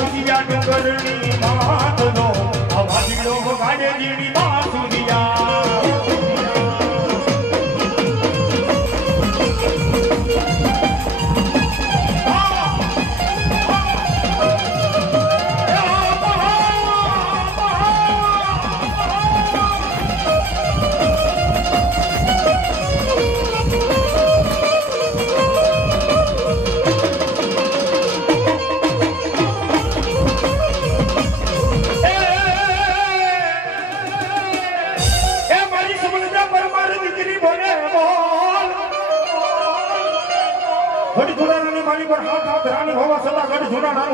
સુધિયા ડુંગરની માતનો આ વાદળો વગાડે જીણી માં સુધિયા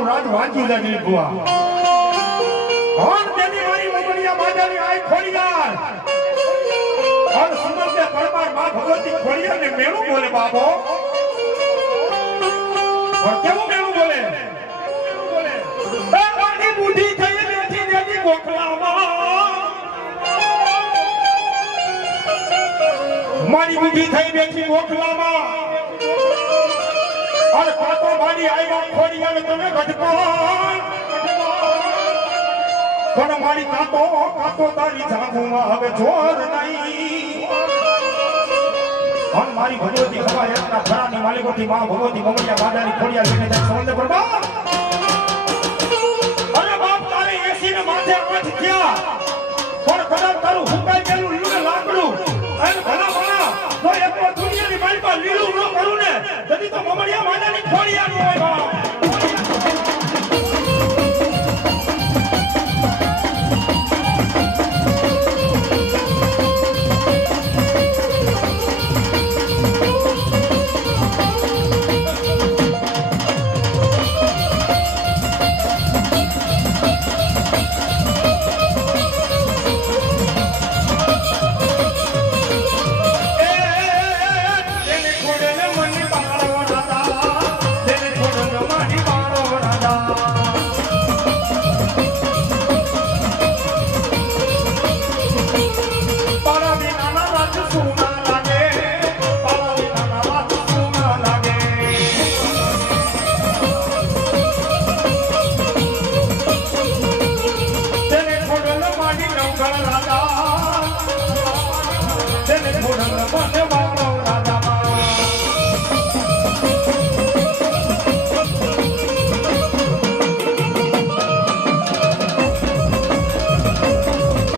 રાજ વાંચી લાગી બુઆ હોન તેની મારી મોગલિયા બાજાની આઈ ખોડિયાર ઓર સુંદર કે પરમાર માં ભગવતી ખોડિયાર ને મેળું બોલે બાબો ઓર કેવું મેળું બોલે એ મારી બુઢી થઈ બેઠી દેતી ગોખલામાં મારી બુઢી થઈ બેઠી ગોખલામાં और कातो बाड़ी आएगा खोड़िया में तुम्हें गजपान कोन मारी कातो कातो तारी जागूंगा हवे जोर नहीं और मारी भगवती हवा यात्रा खरानी मालिकों की मां भगवती ममड़िया बाजारी खोड़िया लेने जाए समझ पर